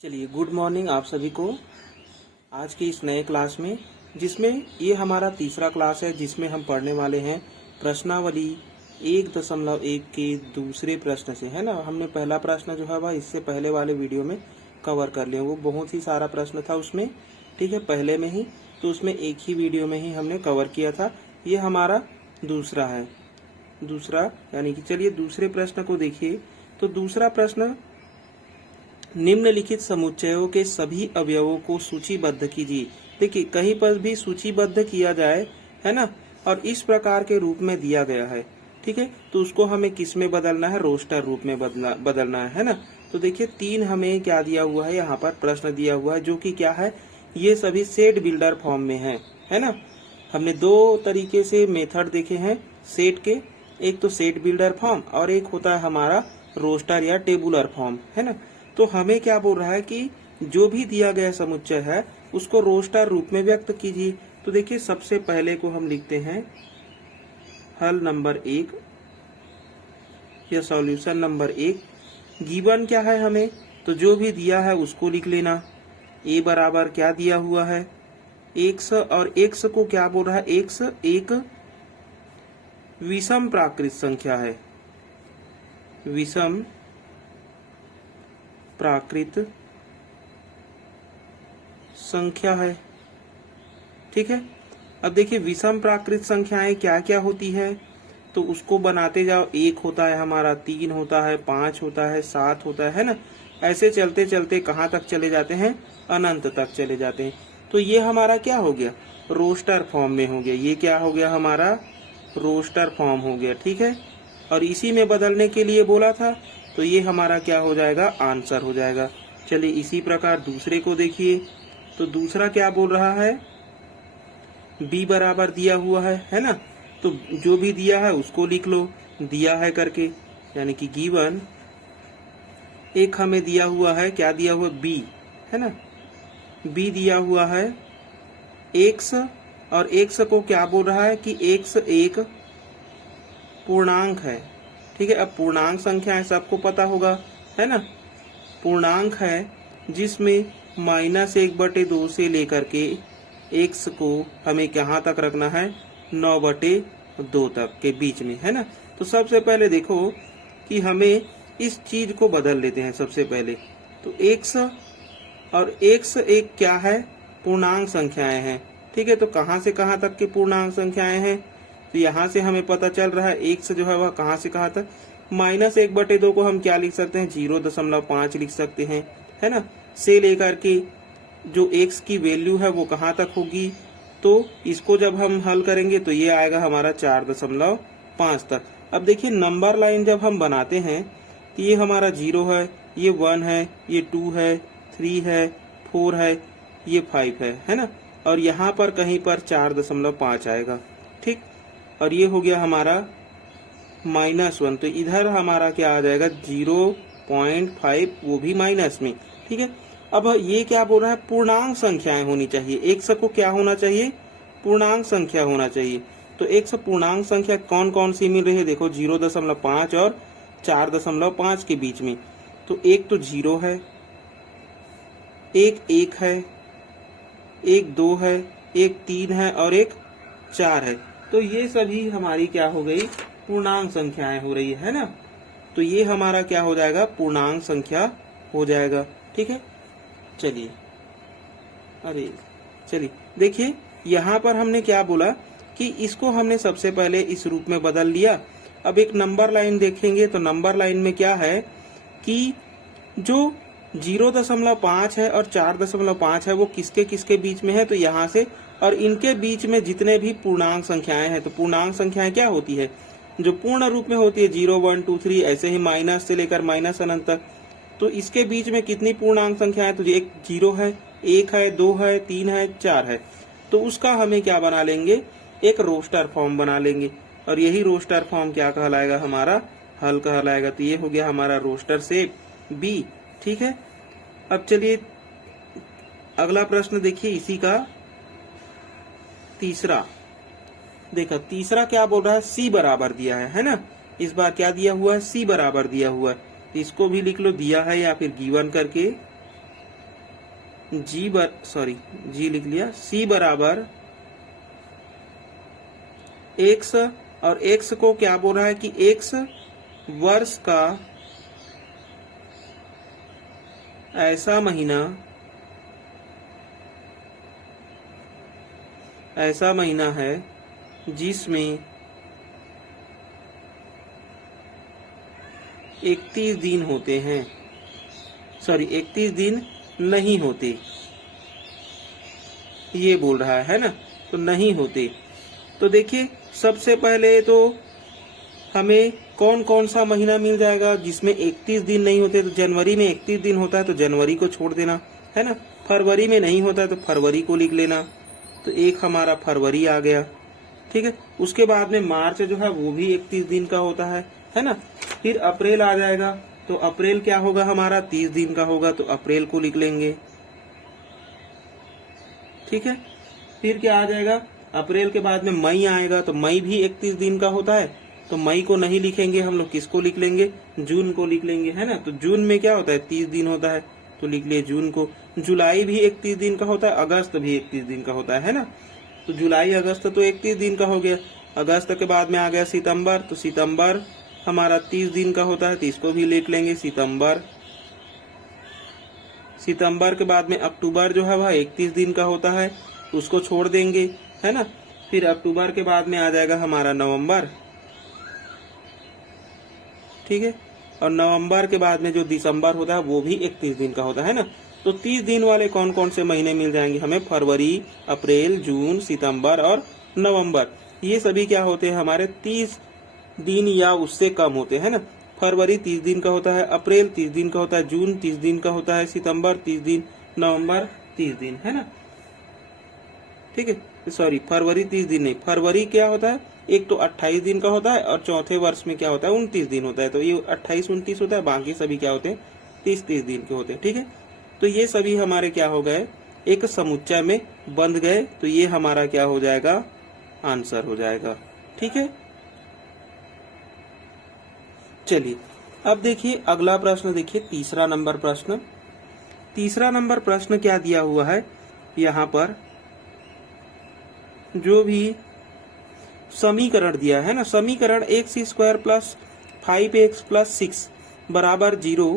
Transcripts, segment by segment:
चलिए, good morning आप सभी को। आज के इस नए क्लास में, जिसमें ये हमारा तीसरा क्लास है, जिसमें हम पढ़ने वाले हैं प्रश्नावली 1.1 के दूसरे प्रश्न से, है ना। हमने पहला प्रश्न जो है वह इससे पहले वाले वीडियो में कवर कर लिया। वो बहुत ही सारा प्रश्न था उसमें, ठीक है, पहले में ही, तो उसमें एक ही वीडियो में ही हमने कवर किया था। ये हमारा दूसरा है, दूसरा यानी कि चलिए दूसरे प्रश्न को देखिए। तो दूसरा प्रश्न, निम्नलिखित समुच्चयों के सभी अवयवों को सूचीबद्ध कीजिए। देखिए, कहीं पर भी सूचीबद्ध किया जाए, है ना, और इस प्रकार के रूप में दिया गया है, ठीक है, तो उसको हमें किस में बदलना है? रोस्टर रूप में बदलना है ना। तो देखिए, 3 हमें क्या दिया हुआ है, यहाँ पर प्रश्न दिया हुआ है, जो कि क्या है, ये सभी सेट बिल्डर फॉर्म में है ना। हमने 2 तरीके से मेथड देखे हैं सेट के, एक तो सेट बिल्डर फॉर्म और एक होता है हमारा रोस्टर या टेबुलर फॉर्म, है ना। तो हमें क्या बोल रहा है कि जो भी दिया गया समुच्चय है उसको रोस्टर रूप में व्यक्त कीजिए। तो देखिए, सबसे पहले को हम लिखते हैं हल नंबर 1 या सॉल्यूशन नंबर 1। गिवन क्या है हमें, तो जो भी दिया है उसको लिख लेना। ए बराबर क्या दिया हुआ है, x, और x को क्या बोल रहा है, x एक विषम प्राकृत संख्या है, विषम प्राकृत संख्या है, ठीक है। अब देखिए, विषम प्राकृत संख्याएं क्या क्या होती है, तो उसको बनाते जाओ। 1 होता है हमारा, 3 होता है, 5 होता है, 7 होता है ना। ऐसे चलते चलते कहाँ तक चले जाते हैं, अनंत तक चले जाते हैं। तो ये हमारा क्या हो गया, रोस्टर फॉर्म में हो गया। ये क्या हो गया हमारा, रोस्टर फॉर्म हो गया, ठीक है। और इसी में बदलने के लिए बोला था, तो ये हमारा क्या हो जाएगा, आंसर हो जाएगा। चलिए, इसी प्रकार दूसरे को देखिए। तो दूसरा क्या बोल रहा है, b बराबर दिया हुआ है ना। तो जो भी दिया है उसको लिख लो, दिया है करके, यानी कि गिवन एक हमें दिया हुआ है, क्या दिया हुआ, b, है ना। b दिया हुआ है x, और x को क्या बोल रहा है कि x एक पूर्णांक है, ठीक है। अब पूर्णांक संख्या है, सबको पता होगा, है ना। पूर्णांक है जिसमें -1/2 से लेकर के x को हमें कहाँ तक रखना है, 9/2 तक के बीच में, है ना। तो सबसे पहले देखो कि हमें इस चीज को बदल लेते हैं सबसे पहले। तो x और x एक क्या है, पूर्णांक संख्याएं हैं, ठीक है। तो कहाँ से कहाँ तक के पूर्णांक संख्याएं हैं, तो यहाँ से हमें पता चल रहा है x जो है वह कहाँ से कहाँ तक, -1/2 को हम क्या लिख सकते हैं, 0.5 लिख सकते हैं, है ना। से लेकर के जो x की वैल्यू है वो कहाँ तक होगी, तो इसको जब हम हल करेंगे तो ये आएगा हमारा 4.5 तक। अब देखिए, नंबर लाइन जब हम बनाते हैं तो ये हमारा 0 है, ये 1 है, ये 2 है, 3 है, 4 है, ये 5 है ना। और यहाँ पर कहीं पर 4.5 आएगा, ठीक। और ये हो गया हमारा -1, तो इधर हमारा क्या आ जाएगा, 0.5, वो भी माइनस में, ठीक है। अब ये क्या बोल रहा है, पूर्णांक संख्याएं होनी चाहिए। x को क्या होना चाहिए, पूर्णांक संख्या होना चाहिए। तो x पूर्णांक संख्या कौन कौन सी मिल रही है, देखो 0.5 और 4.5 के बीच में। तो एक तो 0 है, एक 1 है, एक 2 है, एक 3 है, और एक 4 है। तो ये सभी हमारी क्या हो गई, पूर्णांक संख्याएं हो रही है ना। तो ये हमारा क्या हो जाएगा, पूर्णांक संख्या हो जाएगा, ठीक है। चलिए, अरे चलिए देखिए, यहाँ पर हमने क्या बोला कि इसको हमने सबसे पहले इस रूप में बदल लिया। अब एक नंबर लाइन देखेंगे, तो नंबर लाइन में क्या है कि जो 0.5 है और 4.5 है वो किसके किसके बीच में है, तो यहाँ से, और इनके बीच में जितने भी पूर्णांक संख्याएं हैं, तो पूर्णांक संख्याएं क्या होती है, जो पूर्ण रूप में होती है, 0 1 2 3, ऐसे ही माइनस से लेकर माइनस अनंत तक। तो इसके बीच में कितनी पूर्णांक संख्या है, तो एक 0 है, 1 है, 2 है, 3 है, 4 है। तो उसका हमें क्या बना लेंगे, एक रोस्टर फॉर्म बना लेंगे, और यही रोस्टर फॉर्म क्या कहलाएगा, हमारा हल कहलाएगा। तो ये हो गया हमारा रोस्टर सेट B, ठीक है। अब चलिए अगला प्रश्न देखिए, इसी का तीसरा। देखा, तीसरा क्या बोल रहा है, C बराबर दिया है ना। इस बार क्या दिया हुआ है, C बराबर दिया हुआ है। इसको भी लिख लो, दिया है या फिर गिवन करके, जी लिख लिया, सी बराबर एक्स, और एक्स को क्या बोल रहा है कि एक्स वर्ष का ऐसा महीना है जिसमें 31 दिन होते हैं, 31 दिन नहीं होते, ये बोल रहा है ना, तो नहीं होते। तो देखिए सबसे पहले तो हमें कौन कौन सा महीना मिल जाएगा जिसमें 31 दिन नहीं होते। तो जनवरी में 31 दिन होता है तो जनवरी को छोड़ देना है ना, फरवरी में नहीं होता है तो फरवरी को लिख लेना, तो एक हमारा फरवरी आ गया, ठीक है। उसके बाद में मार्च जो है वो भी 31 दिन का होता है ना। फिर अप्रैल आ जाएगा, तो अप्रैल क्या होगा हमारा, 30 दिन का होगा, तो अप्रैल को लिख लेंगे, ठीक है। फिर क्या आ जाएगा, अप्रैल के बाद में मई आएगा, तो मई भी 31 दिन का होता है, तो मई को नहीं लिखेंगे हम लोग, किसको लिख लेंगे, जून को लिख लेंगे, है ना। तो जून में क्या होता है, 30 दिन होता है, तो लिख लिए जून को। जुलाई भी 31 दिन का होता है, अगस्त भी 31 दिन का होता है ना। तो जुलाई अगस्त तो 31 दिन का हो गया। अगस्त के बाद में आ गया सितंबर, तो सितंबर हमारा 30 दिन का होता है, तो इसको भी लिख लेंगे सितंबर। सितंबर के बाद में अक्टूबर जो है वह 31 दिन का होता है, उसको छोड़ देंगे, है ना। फिर अक्टूबर के बाद में आ जाएगा हमारा नवंबर, ठीक है। और नवंबर के बाद में जो दिसंबर होता है वो भी 31 दिन का होता है ना। तो 30 दिन वाले कौन कौन से महीने मिल जाएंगे हमें, फरवरी, अप्रैल, जून, सितंबर और नवंबर। ये सभी क्या होते हैं हमारे 30 दिन या उससे कम होते हैं ना। फरवरी 30 दिन का होता है, अप्रैल 30 दिन का होता है, जून 30 दिन का होता है, सितंबर 30 दिन, नवंबर 30 दिन, है ना, ठीक है। सॉरी, फरवरी 30 दिन नहीं, फरवरी क्या होता है, एक तो 28 दिन का होता है और चौथे वर्ष में क्या होता है 29 दिन होता है, तो ये 28-29 होता है, बाकी सभी क्या होते हैं 30-30 दिन के होते हैं, ठीक है। तो ये सभी हमारे क्या हो गए, एक समुच्चय में बंध गए, तो ये हमारा क्या हो जाएगा, आंसर हो जाएगा, ठीक है। चलिए अब देखिए अगला प्रश्न, देखिए तीसरा नंबर प्रश्न। तीसरा नंबर प्रश्न क्या दिया हुआ है यहाँ पर, जो भी समीकरण दिया है ना, समीकरण x square plus 5x plus 6 बराबर 0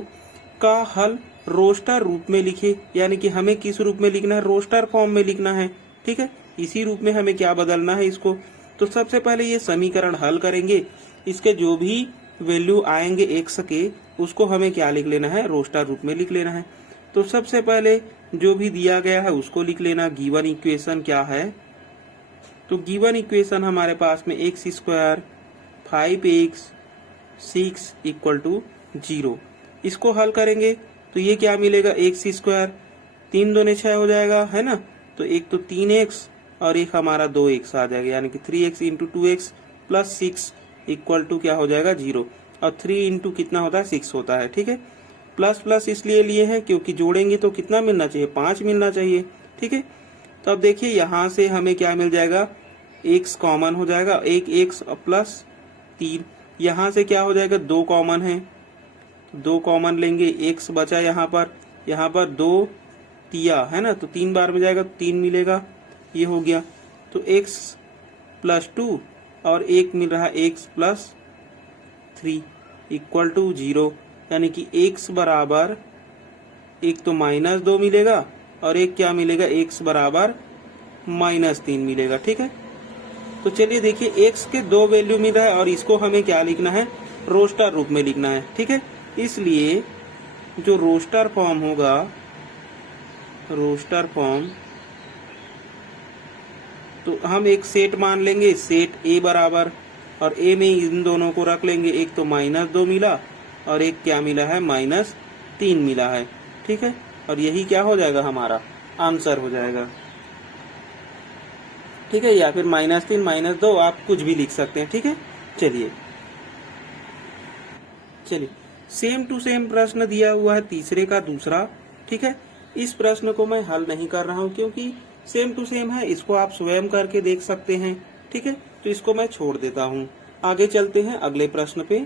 का हल रोस्टर रूप में लिखे। यानी कि हमें किस रूप में लिखना है, रोस्टर फॉर्म में लिखना है, ठीक है। इसी रूप में हमें क्या बदलना है इसको। तो सबसे पहले ये समीकरण हल करेंगे, इसके जो भी वैल्यू आएंगे एक्स के, उसको हमें क्या लिख लेना है, रोस्टर रूप में लिख लेना है। तो सबसे पहले जो भी दिया गया है उसको लिख लेना। गिवन इक्वेशन क्या है, तो गिवन इक्वेशन हमारे पास में x square 5x 6 equal to 0। इसको हल करेंगे तो ये क्या मिलेगा, एक्स स्क्वायर 3 दूने 6 हो जाएगा, है ना। तो एक तो 3x और एक हमारा 2x आ जाएगा, यानी कि 3x into 2x plus 6 equal to क्या हो जाएगा 0। और 3 इंटू कितना होता है 6 होता है, ठीक है। प्लस प्लस इसलिए लिए है क्योंकि जोड़ेंगे तो कितना मिलना चाहिए, 5 मिलना चाहिए, ठीक है। तो अब देखिए यहाँ से हमें क्या मिल जाएगा, x कॉमन हो जाएगा, एक x प्लस 3, यहाँ से क्या हो जाएगा 2 कॉमन है, 2 कॉमन लेंगे, x बचा यहाँ पर 2 तिया है ना, तो 3 बार में जाएगा 3 मिलेगा, ये हो गया। तो x प्लस 2 और एक मिल रहा है x प्लस 3 इक्वल टू 0, यानी कि x बराबर, एक तो -2 मिलेगा और एक क्या मिलेगा, x बराबर -3 मिलेगा, ठीक है। तो चलिए देखिए x के 2 वैल्यू मिल रहा है और इसको हमें क्या लिखना है, रोस्टर रूप में लिखना है, ठीक है। इसलिए जो रोस्टर फॉर्म होगा, रोस्टर फॉर्म, तो हम एक सेट मान लेंगे, सेट a बराबर, और a में इन दोनों को रख लेंगे, एक तो -2 मिला और एक क्या मिला है, -3 मिला है, ठीक है। और यही क्या हो जाएगा, हमारा आंसर हो जाएगा, ठीक है। या फिर -3 -2 आप कुछ भी लिख सकते हैं, ठीक है। चलिए सेम टू सेम प्रश्न दिया हुआ है तीसरे का दूसरा, ठीक है। इस प्रश्न को मैं हल नहीं कर रहा हूं क्योंकि सेम टू सेम है, इसको आप स्वयं करके देख सकते हैं, ठीक है। तो इसको मैं छोड़ देता हूं। आगे चलते हैं अगले प्रश्न पे।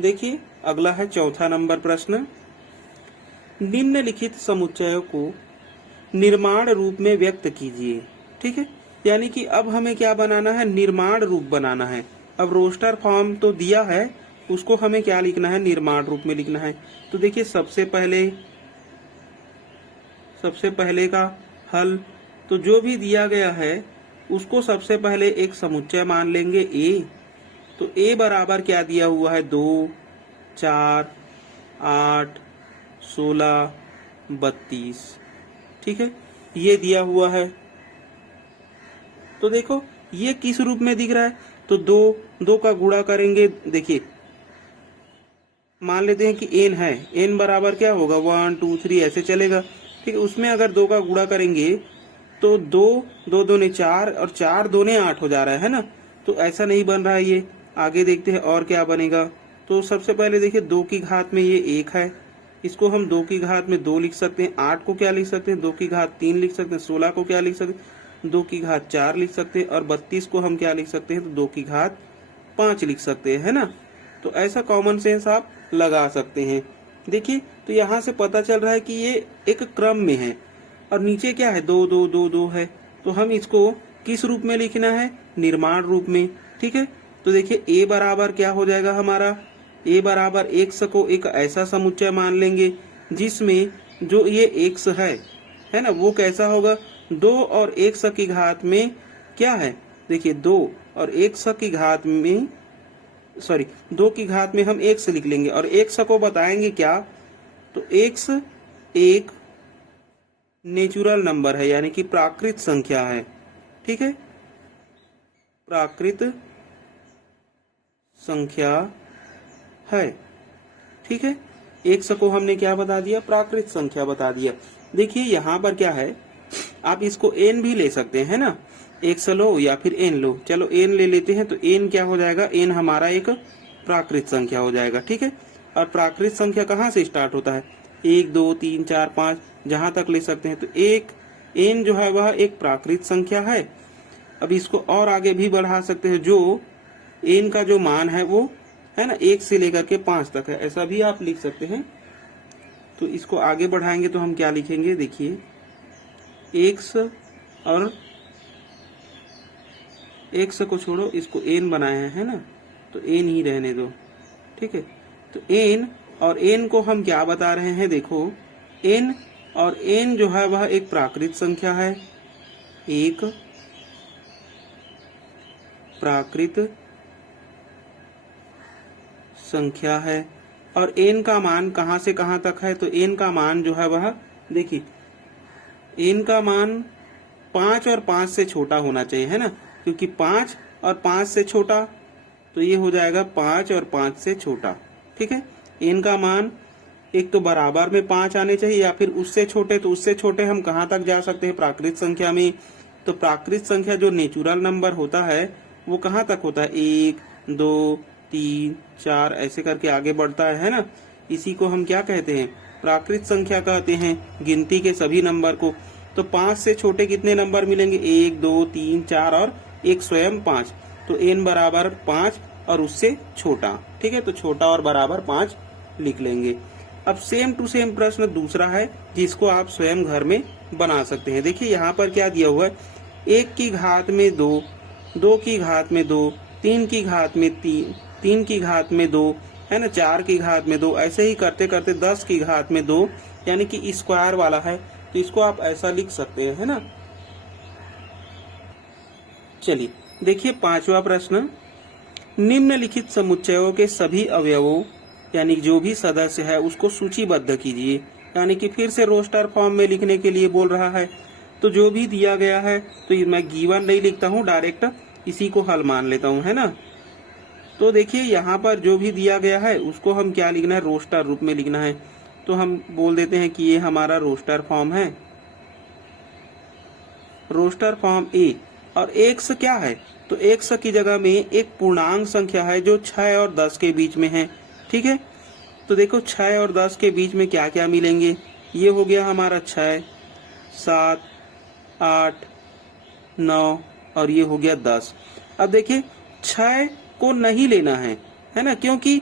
देखिए अगला है चौथा नंबर प्रश्न। निम्नलिखित समुच्चयों को निर्माण रूप में व्यक्त कीजिए। ठीक है, यानी कि अब हमें क्या बनाना है, निर्माण रूप बनाना है। अब रोस्टर फॉर्म तो दिया है, उसको हमें क्या लिखना है, निर्माण रूप में लिखना है। तो देखिए सबसे पहले का हल, तो जो भी दिया गया है उसको सबसे पहले एक समुच्चय मान लेंगे ए। तो ए बराबर क्या दिया हुआ है, 2, 4, 8, 16, 32। ठीक है, ये दिया हुआ है। तो देखो ये किस रूप में दिख रहा है, तो दो का गुणा करेंगे। देखिए मान लेते हैं कि एन है, एन बराबर क्या होगा, 1 2 3 ऐसे चलेगा। ठीक है, उसमें अगर 2 का गुणा करेंगे तो 2 दूने 4 और 4 दूने 8 हो जा रहा है ना। तो ऐसा नहीं बन रहा है ये। आगे देखते हैं और क्या बनेगा। तो सबसे पहले देखिए 2 की घात में ये 1 है, इसको हम 2 की घात में 2 लिख सकते हैं। 8 को क्या लिख सकते हैं, 2 की घात 3 लिख सकते हैं। 16 को क्या लिख सकते हैं, 2 की घात 4 लिख सकते हैं। और 32 को हम क्या लिख सकते हैं, तो 2 की घात 5 लिख सकते हैं, है ना। तो ऐसा कॉमन सेंस आप लगा सकते हैं। देखिए तो यहाँ से पता चल रहा है कि ये एक क्रम में है और नीचे क्या है, 2 2 2 2 है। तो हम इसको किस रूप में लिखना है, निर्माण रूप में। ठीक है, तो देखिए ए बराबर क्या हो जाएगा हमारा, ए बराबर एक्स को एक ऐसा समुच्चय मान लेंगे जिसमें जो ये एक्स है ना, वो कैसा होगा, 2 और एक्स की घात में क्या है, देखिए 2 और एक्स की घात में 2 की घात में हम एक्स लिख लेंगे और एक्स को बताएंगे क्या, तो एक्स एक नेचुरल नंबर है, यानी कि प्राकृत संख्या है। ठीक है, प्राकृत संख्या है। ठीक है, एक्स को हमने क्या बता दिया, प्राकृत संख्या बता दिया। देखिए यहाँ पर क्या है, आप इसको एन भी ले सकते हैं ना, एक्स लो या फिर एन लो। चलो एन ले लेते हैं, तो एन क्या हो जाएगा, एन हमारा एक प्राकृत संख्या हो जाएगा। ठीक है, और प्राकृत संख्या कहाँ से स्टार्ट होता है, 1 2 3 4 5 जहां तक ले सकते हैं। तो एक एन जो है वह एक प्राकृत संख्या है। अब इसको और आगे भी बढ़ा सकते हैं, जो एन का जो मान है वो है ना 1 से लेकर के 5 तक है, ऐसा भी आप लिख सकते हैं। तो इसको आगे बढ़ाएंगे तो हम क्या लिखेंगे, देखिए एक्स और एक्स को छोड़ो, इसको एन बनाया है ना, तो एन ही रहने दो। ठीक है, तो एन और एन को हम क्या बता रहे हैं, देखो एन और एन जो है वह एक प्राकृत संख्या है, एक प्राकृत संख्या है। और एन का मान कहां से कहां तक है, तो एन का मान जो है वह देखिए एन का मान 5 और 5 से छोटा होना चाहिए, है ना, क्योंकि 5 और 5 से छोटा तो ये हो जाएगा 5 और 5 से छोटा। ठीक है, एन का मान एक तो बराबर में 5 आने चाहिए या फिर उससे छोटे। तो उससे छोटे हम कहाँ तक जा सकते हैं, प्राकृत संख्या में। तो प्राकृत संख्या जो नेचुरल नंबर होता है वो कहाँ तक होता है, 1 2 3 4 ऐसे करके आगे बढ़ता है ना। इसी को हम क्या कहते हैं, प्राकृत संख्या कहते हैं, गिनती के सभी नंबर को। तो 5 से छोटे कितने नंबर मिलेंगे, 1 2 3 4 और एक स्वयं 5। तो n बराबर 5 और उससे छोटा। ठीक है, तो छोटा और बराबर 5 लिख लेंगे। अब सेम टू सेम प्रश्न दूसरा है जिसको आप स्वयं घर में बना सकते हैं। देखिए यहाँ पर क्या दिया हुआ है, 1 की घात में 2, 2 की घात में 2, 3 की घात में 3, 3 की घात में 2, है ना, 4 की घात में 2, ऐसे ही करते करते 10 की घात में 2, यानी कि स्क्वायर वाला है। तो इसको आप ऐसा लिख सकते हैं, है ना। चलिए देखिए पांचवा प्रश्न, निम्नलिखित समुच्चयों के सभी अवयवों यानी जो भी सदस्य है उसको सूचीबद्ध कीजिए। यानी कि फिर से रोस्टर फॉर्म में लिखने के लिए बोल रहा है। तो जो भी दिया गया है तो मैं गिवन नहीं लिखता हूँ, डायरेक्ट इसी को हल मान लेता हूँ, है ना। तो देखिए यहाँ पर जो भी दिया गया है उसको हम क्या लिखना है, रोस्टर रूप में लिखना है। तो हम बोल देते हैं कि ये हमारा रोस्टर फॉर्म है, रोस्टर फॉर्म ए। और एक्स क्या है, तो एक्स की जगह में एक पूर्णांक संख्या है जो 6 और 10 के बीच में है। ठीक है, तो देखो 6 और 10 के बीच में क्या क्या मिलेंगे, ये हो गया हमारा 6 7 8 9 और ये हो गया 10। अब देखिए 6 को नहीं लेना है ना, क्योंकि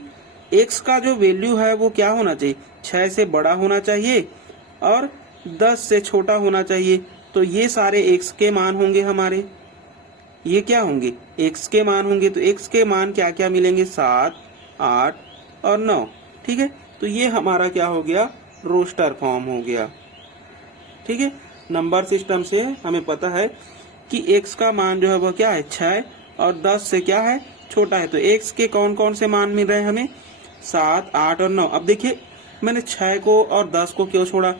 x का जो वैल्यू है वो क्या होना चाहिए, 6 से बड़ा होना चाहिए और 10 से छोटा होना चाहिए। तो ये सारे x के मान होंगे हमारे, ये क्या होंगे x के मान होंगे। तो x के मान क्या क्या मिलेंगे, 7, 8 और 9। ठीक है, तो ये हमारा क्या हो गया, रोस्टर फॉर्म हो गया। ठीक है, नंबर सिस्टम से हमें पता है कि x का मान जो है वह क्या है 6 और 10 से क्या है छोटा है। तो x के कौन कौन से मान मिल रहे हैं हमें, 7, 8 और 9। अब देखिए मैंने 6 को और 10 को क्यों छोड़ा,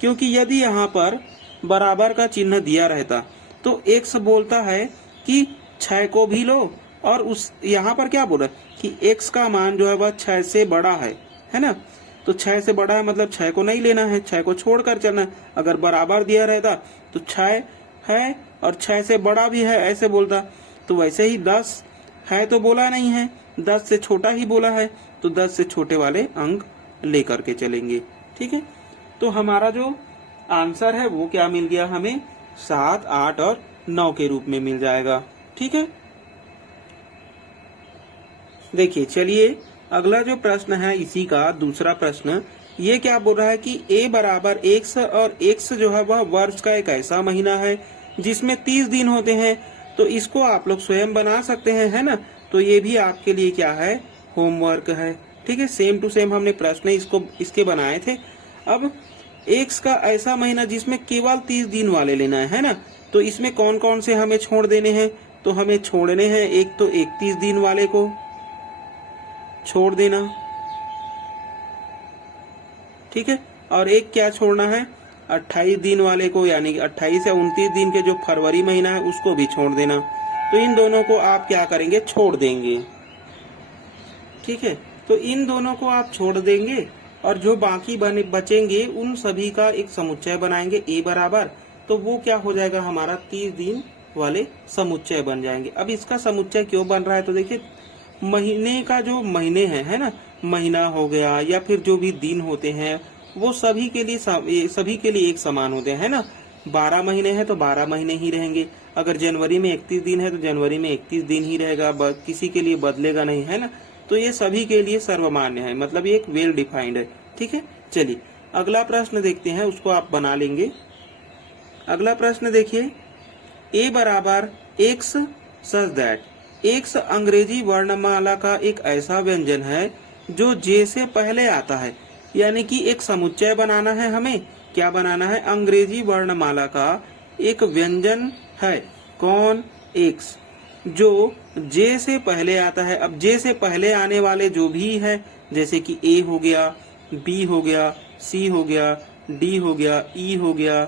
क्योंकि यदि यहाँ पर बराबर का चिन्ह दिया रहता तो x बोलता है कि 6 को भी लो, और उस यहाँ पर क्या बोल रहा है कि x का मान जो है वह 6 से बड़ा है ना। तो 6 से बड़ा है मतलब 6 को नहीं लेना है, 6 को छोड़कर चलना है। अगर बराबर दिया रहता तो 6 है और 6 से बड़ा भी है ऐसे बोलता। तो वैसे ही 10 है तो बोला नहीं है, 10 से छोटा ही बोला है, तो 10 से छोटे वाले अंक लेकर के चलेंगे। ठीक है, तो हमारा जो आंसर है वो क्या मिल गया हमें, 7, 8 और 9 के रूप में मिल जाएगा। ठीक है, देखिए चलिए अगला जो प्रश्न है इसी का दूसरा प्रश्न, ये क्या बोल रहा है कि a बराबर x, और x जो है वह वर्ष का एक ऐसा महीना है जिसमें 30 दिन होते हैं। तो इसको आप लोग स्वयं बना सकते हैं, है ना। तो ये भी आपके लिए क्या है, होमवर्क है। ठीक है, सेम टू सेम हमने प्रश्न इसके बनाए थे। अब x का ऐसा महीना जिसमें केवल 30 दिन वाले लेना है ना। तो इसमें कौन कौन से हमें छोड़ देने हैं, तो हमें छोड़ने हैं एक तो 31 दिन वाले को छोड़ देना, ठीक है, और एक क्या छोड़ना है 28 दिन वाले को, यानी कि 28 या 29 दिन के जो फरवरी महीना है उसको भी छोड़ देना। तो इन दोनों को आप क्या करेंगे, छोड़ देंगे। ठीक है, तो इन दोनों को आप छोड़ देंगे और जो बाकी बचेंगे उन सभी का एक समुच्चय बनाएंगे a बराबर। तो वो क्या हो जाएगा हमारा 30 दिन वाले समुच्चय बन जाएंगे। अब इसका समुच्चय क्यों बन रहा है, तो देखिए महीने का जो महीने हैं, है ना, महीना हो गया या फिर जो भी दिन होते हैं वो सभी के लिए एक समान होते हैं, है ना। 12 महीने हैं तो 12 महीने ही रहेंगे। अगर जनवरी में 31 दिन है तो जनवरी में 31 दिन ही रहेगा, किसी के लिए बदलेगा नहीं, है ना। तो ये सभी के लिए सर्वमान्य है, मतलब ये एक वेल डिफाइंड है। ठीक है, चलिए अगला प्रश्न देखते हैं, उसको आप बना लेंगे। अगला प्रश्न देखिए, a बराबर x सच दैट x अंग्रेजी वर्णमाला का एक ऐसा व्यंजन है जो j से पहले आता है। यानी कि एक समुच्चय बनाना है हमें, क्या बनाना है, अंग्रेजी वर्णमाला का एक व्यंजन है। कौन, x, जो j से पहले आता है। अब j से पहले आने वाले जो भी है, जैसे कि a हो गया, b हो गया, c हो गया, d हो गया, e हो गया,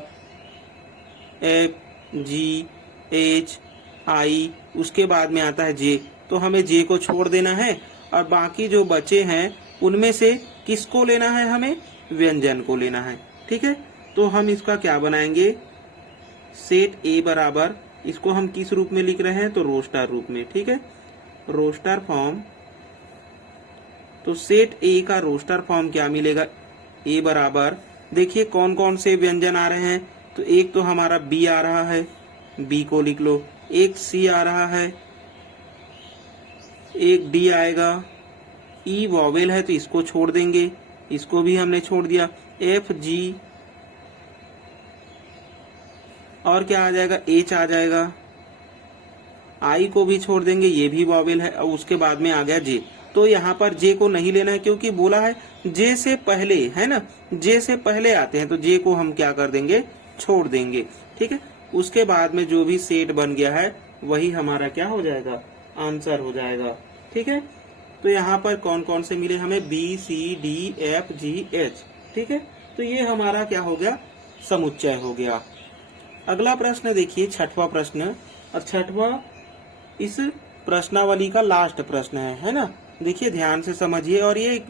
f, g, h, i, उसके बाद में आता है j। तो हमें j को छोड़ देना है और बाकी जो बचे हैं उनमें से किसको लेना है, हमें व्यंजन को लेना है। ठीक है, तो हम इसका क्या बनाएंगे, सेट a बराबर, इसको हम किस रूप में लिख रहे हैं, तो रोस्टर रूप में। ठीक है, रोस्टर फॉर्म। तो सेट a का रोस्टर फॉर्म क्या मिलेगा, a बराबर, देखिए कौन कौन से व्यंजन आ रहे हैं। तो एक तो हमारा b आ रहा है, b को लिख लो। एक c आ रहा है, एक d आएगा, e वॉवेल है तो इसको छोड़ देंगे, इसको भी हमने छोड़ दिया। f, g और क्या आ जाएगा, h आ जाएगा, i को भी छोड़ देंगे, ये भी वॉवेल है। और उसके बाद में आ गया j। तो यहाँ पर j को नहीं लेना है क्योंकि बोला है j से पहले, है ना, j से पहले आते हैं, तो j को हम क्या कर देंगे, छोड़ देंगे। ठीक है, उसके बाद में जो भी सेट बन गया है वही हमारा क्या हो जाएगा, आंसर हो जाएगा। ठीक है, तो यहाँ पर कौन कौन से मिले हमें, B, C, D, F, G, H। ठीक है, तो ये हमारा क्या हो गया, समुच्चय हो गया। अगला प्रश्न देखिए, छठवां प्रश्न, और छठवां इस प्रश्नावली का लास्ट प्रश्न है ना। देखिए ध्यान से समझिए, और ये एक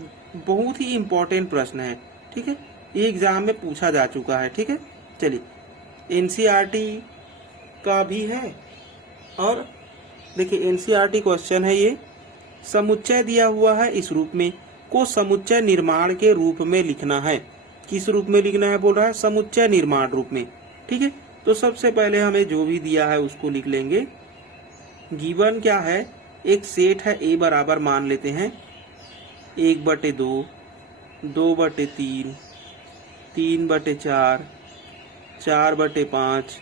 बहुत ही इम्पोर्टेंट प्रश्न है। ठीक है, ये एग्जाम में पूछा जा चुका है। ठीक है, चलिए NCERT का भी है, और देखिए NCERT क्वेश्चन है ये, समुच्चय दिया हुआ है इस रूप में को समुच्चय निर्माण के रूप में लिखना है। किस रूप में लिखना है बोल रहा है, समुच्चय निर्माण रूप में। ठीक है, तो सबसे पहले हमें जो भी दिया है उसको लिख लेंगे। गिवन क्या है, एक सेट है a बराबर, मान लेते हैं 1/2, 2/3, 3/4, 4/5,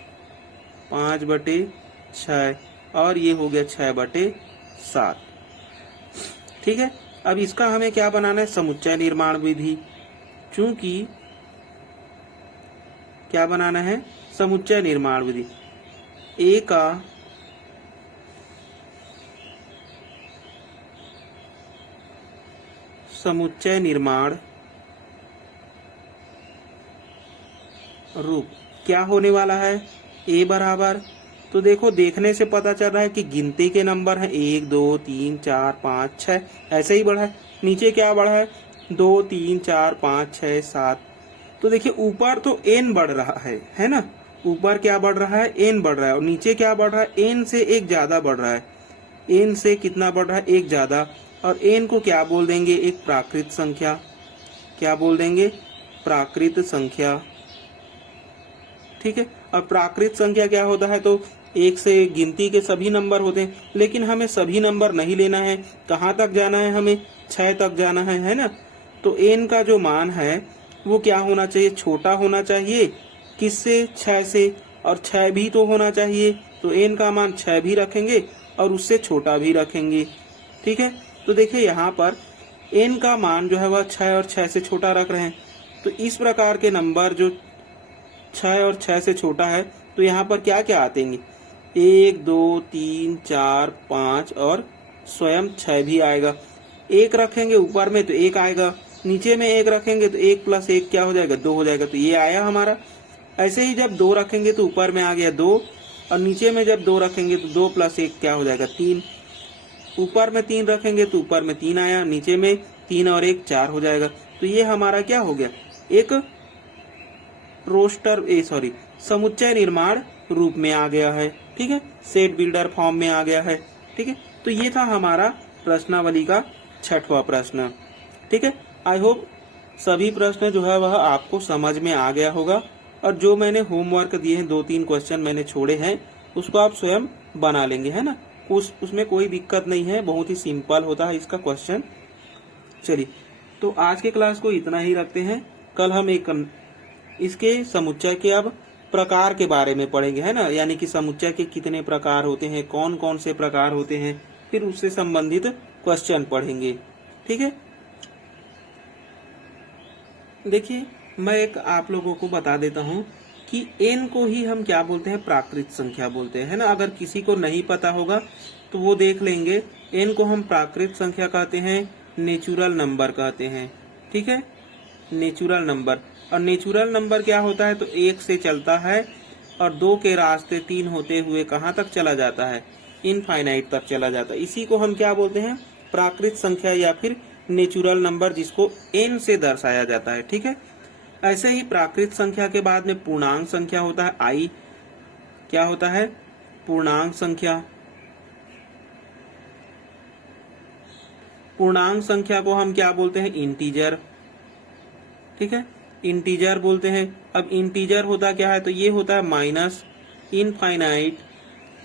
5/6 और ये हो गया 6/7। ठीक है, अब इसका हमें क्या बनाना है, समुच्चय निर्माण विधि। चूंकि क्या बनाना है, समुच्चय निर्माण विधि। ए का समुच्चय निर्माण रूप क्या होने वाला है, ए बराबर, तो देखो देखने से पता चल रहा है कि गिनती के नंबर है 1 2 3 4 5 6, ऐसे ही बढ़ा है। नीचे क्या बढ़ा है, 2 3 4 5 6 7। तो देखिए ऊपर तो n बढ़ रहा है ना, ऊपर क्या बढ़ रहा है, n बढ़ रहा है, और नीचे क्या बढ़ रहा है, n से एक ज्यादा बढ़ रहा है। n से कितना बढ़ रहा है, एक ज्यादा, और n को क्या बोल देंगे, एक प्राकृत संख्या। क्या बोल देंगे, प्राकृत संख्या। ठीक है, और प्राकृत संख्या क्या होता है, तो एक से गिनती के सभी नंबर होते हैं, लेकिन हमें सभी नंबर नहीं लेना है। कहाँ तक जाना है, हमें 6 तक जाना है ना। तो n का जो मान है वो क्या होना चाहिए, छोटा होना चाहिए, किससे, 6 से, और 6 भी तो होना चाहिए। तो n का मान 6 भी रखेंगे और उससे छोटा भी रखेंगे। ठीक है, तो देखिए यहाँ पर n का मान जो है वह 6 और 6 से छोटा रख रहे हैं। तो इस प्रकार के नंबर जो 6 और 6 से छोटा है, तो यहाँ पर क्या क्या आतेंगे, 1 2 3 4 5 और स्वयं 6 भी आएगा। 1 रखेंगे ऊपर में तो 1 आएगा, नीचे में 1 रखेंगे तो 1 + 1 क्या हो जाएगा, 2 हो जाएगा, तो ये आया हमारा। ऐसे ही जब 2 रखेंगे तो ऊपर में आ गया 2, और नीचे में जब 2 रखेंगे तो 2 + 1 क्या हो जाएगा, 3। ऊपर में 3 रखेंगे तो ऊपर में 3 आया, नीचे में 3 और 1 4 हो जाएगा। तो ये हमारा क्या हो गया, एक समुच्चय निर्माण रूप में आ गया है। ठीक है, सेट बिल्डर फॉर्म में आ गया है। ठीक है, तो ये था हमारा प्रश्नावली का 6वां प्रश्न। ठीक है, आई होप सभी प्रश्न जो है वह आपको समझ में आ गया होगा, और जो मैंने होमवर्क दिए हैं 2-3 क्वेश्चन मैंने छोड़े हैं, उसको आप स्वयं बना लेंगे, है ना। उसमें कोई दिक्कत नहीं है, बहुत ही सिंपल होता है इसका क्वेश्चन। चलिए, तो आज के क्लास को इतना ही रखते हैं। कल हम इसके समुच्चय के अब प्रकार के बारे में पढ़ेंगे, है ना, यानी कि समुच्चय के कितने प्रकार होते हैं, कौन कौन से प्रकार होते हैं, फिर उससे संबंधित क्वेश्चन पढ़ेंगे। ठीक है, देखिए मैं एक आप लोगों को बता देता हूँ कि n को ही हम क्या बोलते हैं, प्राकृत संख्या बोलते हैं, है ना। अगर किसी को नहीं पता होगा तो वो देख लेंगे। n को हम प्राकृत संख्या कहते हैं, नेचुरल नंबर कहते हैं। ठीक है, नेचुरल नंबर। और नेचुरल नंबर क्या होता है, तो 1 से चलता है और 2 के रास्ते 3 होते हुए कहाँ तक चला जाता है, इनफाइनाइट तक चला जाता है। इसी को हम क्या बोलते हैं, प्राकृत संख्या या फिर नेचुरल नंबर, जिसको n से दर्शाया जाता है। ठीक है, ऐसे ही प्राकृत संख्या के बाद में पूर्णांक संख्या होता है, i। क्या होता है, पूर्णांक संख्या। पूर्णांक संख्या को हम क्या बोलते हैं, इंटीजर। ठीक है, इंटीजर बोलते हैं। अब इंटीजर होता क्या है, तो ये होता है माइनस इनफाइनाइट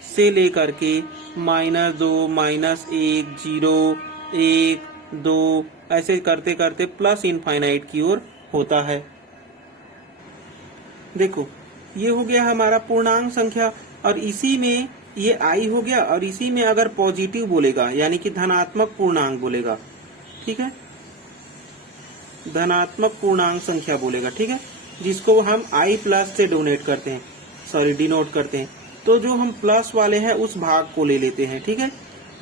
से लेकर के -2 -1 0 1 2 ऐसे करते करते प्लस इनफाइनाइट की ओर होता है। देखो ये हो गया हमारा पूर्णांक संख्या, और इसी में ये i हो गया, और इसी में अगर पॉजिटिव बोलेगा यानी कि धनात्मक पूर्णांक बोलेगा, ठीक है, धनात्मक पूर्णांक संख्या बोलेगा। ठीक है, जिसको हम i+ से डिनोट करते हैं। तो जो हम प्लस वाले हैं उस भाग को ले लेते हैं। ठीक है,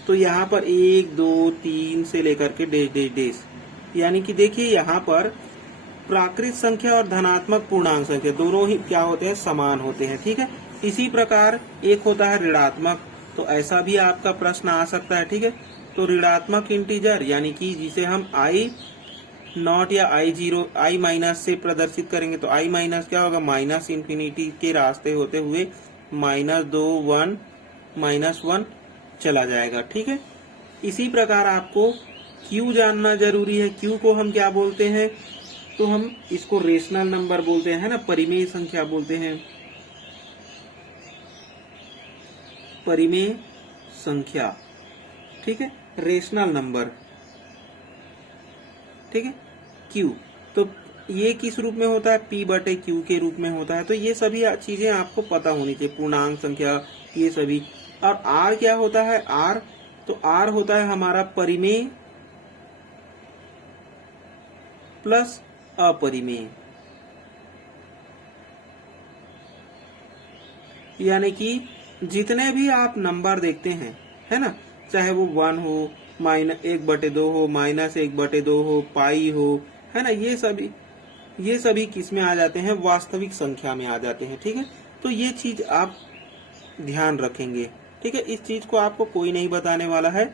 तो यहाँ पर 1 2 3 से लेकर के डेश डेश डेश, यानी कि देखिए यहाँ पर प्राकृत संख्या और धनात्मक पूर्णांक संख्या दोनों ही क्या होते हैं, समान होते हैं। ठीक है, इसी प्रकार एक होता है ऋणात्मक, तो ऐसा भी आपका प्रश्न आ सकता है। ठीक है, तो ऋणात्मक इंटीजर यानी कि जिसे हम i0 या i- से प्रदर्शित करेंगे, तो i- क्या होगा, -∞ के रास्ते होते हुए -2 1 -1 चला जाएगा। ठीक है, इसी प्रकार आपको q जानना जरूरी है। q को हम क्या बोलते हैं, तो हम इसको रेशनल नंबर बोलते हैं, है ना, परिमेय संख्या बोलते हैं, परिमेय संख्या। ठीक है, रेशनल नंबर। ठीक है, q। तो ये किस रूप में होता है, p बटे q के रूप में होता है। तो ये सभी चीजें आपको पता होनी चाहिए, पूर्णांक संख्या ये सभी। और r क्या होता है, r तो r होता है हमारा परिमेय प्लस अपरिमेय, यानी कि जितने भी आप नंबर देखते हैं, है ना, चाहे वो 1 हो, -1/2 हो, -1/2 हो, पाई हो, है ना, ये सभी किस में आ जाते हैं, वास्तविक संख्या में आ जाते हैं। ठीक है, तो ये चीज आप ध्यान रखेंगे। ठीक है, इस चीज को आपको कोई नहीं बताने वाला है,